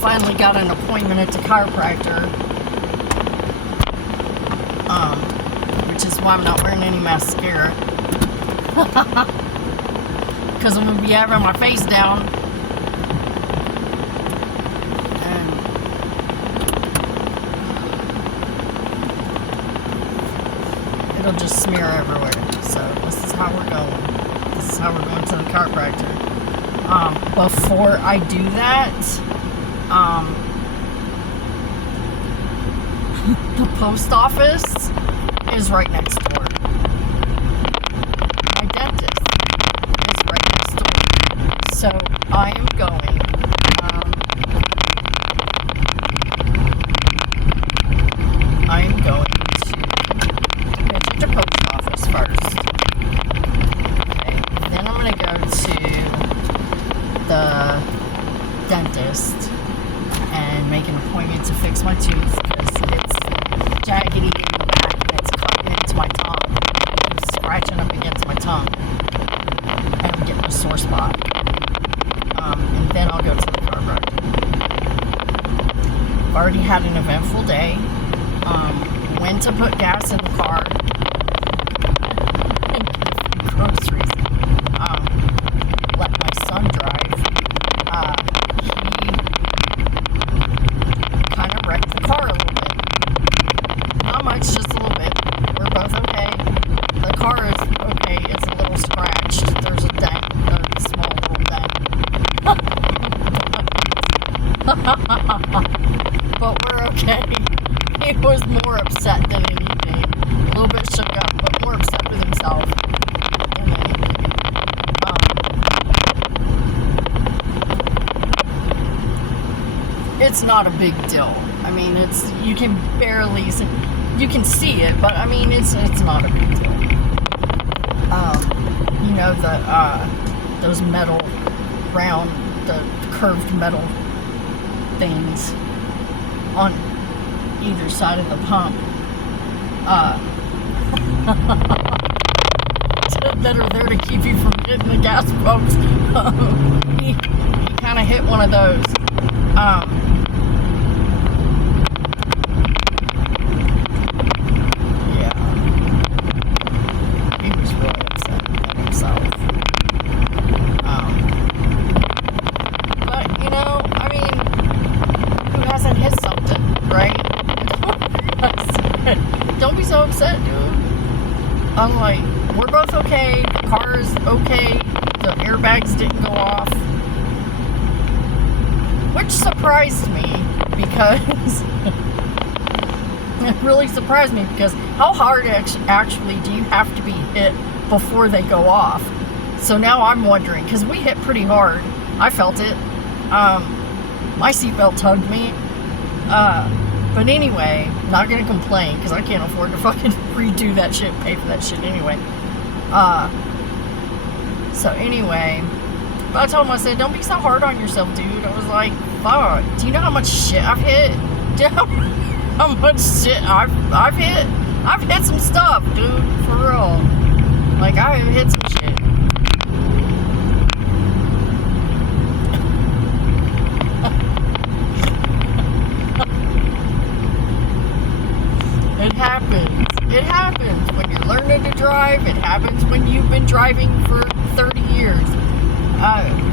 finally got an appointment at the chiropractor. Which is why I'm not wearing any mascara. Because I'm going to be having my face down. And it'll just smear everywhere. So this is how we're going. This is how we're going to the chiropractor. Before I do that, the post office is right next door. My dentist is right next door. So I am going, to visit the post office first. Okay. Then I'm going to go to the dentist and make an appointment to fix my tooth because it's jaggedy in the back and it's cutting into my tongue. It's scratching up against my tongue and I'm getting a sore spot. And then I'll go to the chiropractor. I've already had an eventful day. When to put gas in the car and get groceries. Let my son drive. He kind of wrecked the car a little bit. Not much, just a little bit. We're both okay. The car is okay. It's a little scratched. There's a dent, a small little dent. But we're okay. He was more upset than anything. A little bit shook up, but more upset with himself than anything. It's not a big deal. I mean, you can barely see, you can see it, but I mean, it's not a big deal. You know, those metal round, the curved metal things on either side of the pump that are there to keep you from hitting the gas pumps. He kind of hit one of those. Yeah, he was really upset with himself. But you know, I mean, who hasn't hit something, right? Don't be so upset, dude. I'm like, we're both okay. The car is okay. The airbags didn't go off. Which surprised me because it really surprised me because how hard actually do you have to be hit before they go off? So now I'm wondering, because we hit pretty hard. I felt it. My seatbelt tugged me. But anyway, not gonna complain because I can't afford to fucking redo that shit, pay for that shit anyway. So anyway, but I told him, I said, don't be so hard on yourself, dude. I was like, fuck, do you know how much shit I've hit? Do you know how much shit I've hit? I've hit some stuff, dude, for real. Like, I have hit some shit. It happens. It happens when you're learning to drive. It happens when you've been driving for 30 years.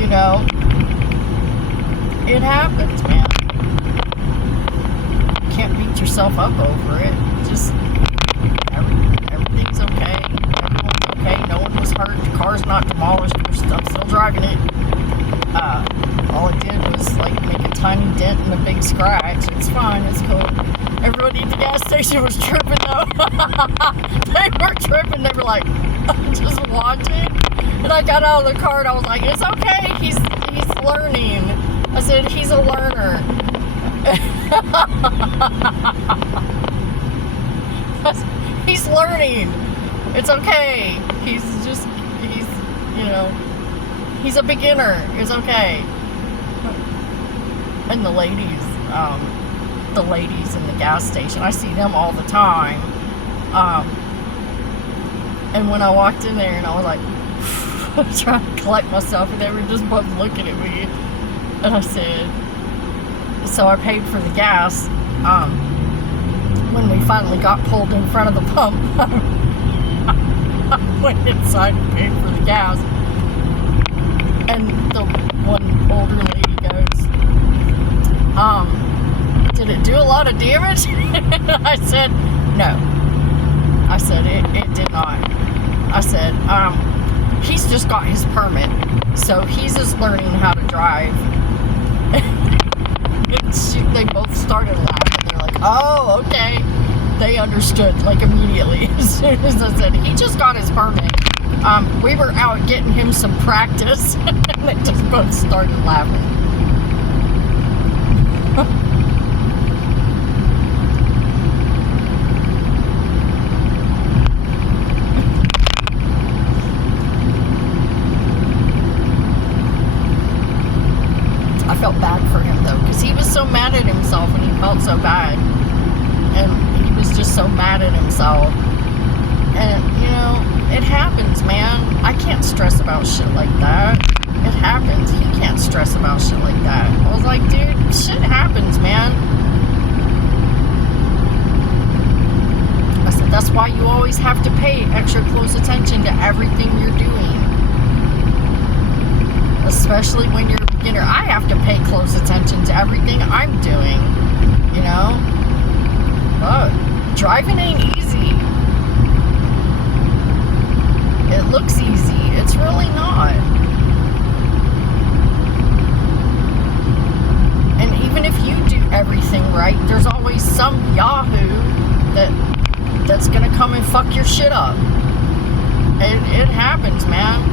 You know, it happens, man. You can't beat yourself up over it. Just, everything's okay. Everyone's okay. No one was hurt. The car's not demolished. I'm still driving it. All it did was, like, make a tiny dent and a big scratch. It's fine. It's cool. Everybody at the gas station was tripping, though. They were tripping. They were, like, just watching. And I got out of the car and I was like, it's okay. He's learning. I said, he's a learner. He's learning. It's okay. He's, you know, he's a beginner. It's okay. And the ladies in the gas station, I see them all the time. And when I walked in there and I was like, trying to collect myself, and they were just both looking at me. And I said, So I paid for the gas. When we finally got pulled in front of the pump, I went inside and paid for the gas. And the one older lady goes, did it do a lot of damage? I said, no. I said, it did not. I said, he's just got his permit, so he's just learning how to drive. They both started laughing. They're like, oh, okay. They understood, like, immediately. As soon as I said, he just got his permit. We were out getting him some practice, and they just both started laughing. I felt bad for him, though, because he was so mad at himself and he felt so bad. And he was just so mad at himself. And, you know, it happens, man. I can't stress about shit like that. It happens. You can't stress about shit like that. I was like, dude, shit happens, man. I said, that's why you always have to pay extra close attention to everything you're doing. Especially when you're a beginner. I have to pay close attention to everything I'm doing, you know? But driving ain't easy. It looks easy. It's really not. And even if you do everything right, there's always some yahoo that's gonna come and fuck your shit up. It happens, man.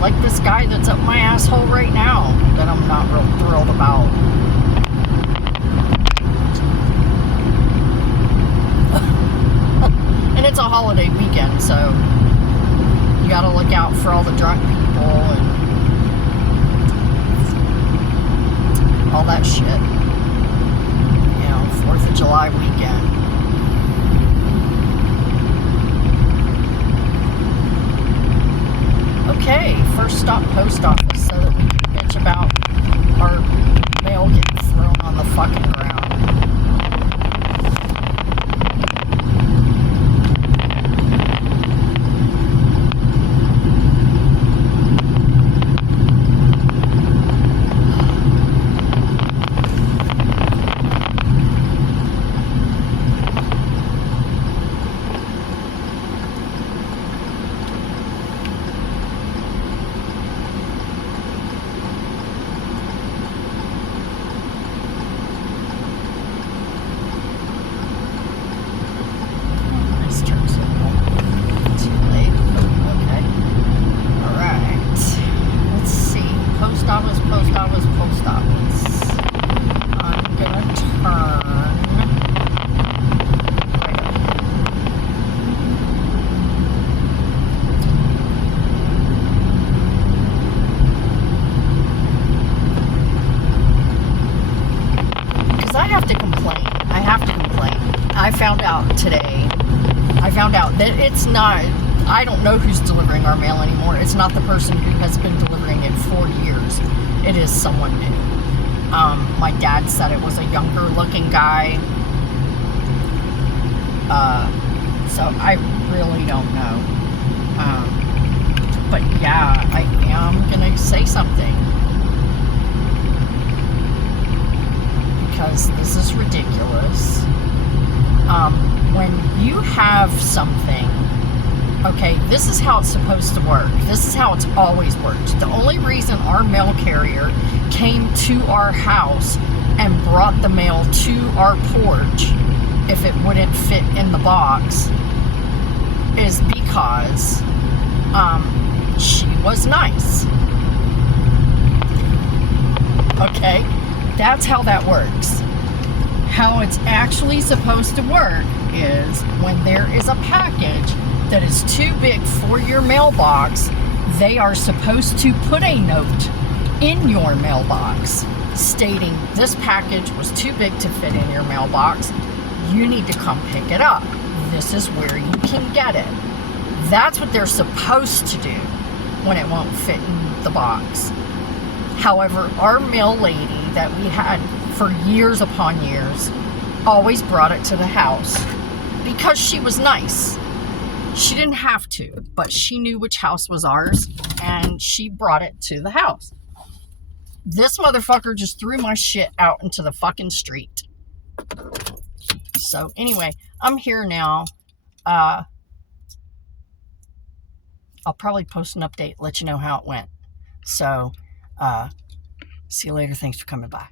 Like this guy that's up my asshole right now that I'm not real thrilled about. And it's a holiday weekend, so you gotta look out for all the drunk people and all that shit. You know, 4th of July weekend. Okay, first stop post office so that we can bitch about our mail getting thrown on the fucking ground. Post office. I'm gonna turn right up. Because I have to complain. I found out today. That it's not. I don't know who's delivering our mail anymore. It's not the person who has been delivering it for years. It is someone new. My dad said it was a younger looking guy. So I really don't know. But yeah, I am gonna say something. Because this is ridiculous. When you have something, okay, this is how it's supposed to work. This is how it's always worked. The only reason our mail carrier came to our house and brought the mail to our porch if it wouldn't fit in the box is because she was nice. Okay? That's how that works. How it's actually supposed to work is when there is a package that is too big for your mailbox, they are supposed to put a note in your mailbox stating this package was too big to fit in your mailbox. You need to come pick it up. This is where you can get it. That's what they're supposed to do when it won't fit in the box. However, our mail lady that we had for years upon years always brought it to the house because she was nice. She didn't have to, but she knew which house was ours, and she brought it to the house. This motherfucker just threw my shit out into the fucking street. So anyway, I'm here now. I'll probably post an update, let you know how it went. So, see you later. Thanks for coming by.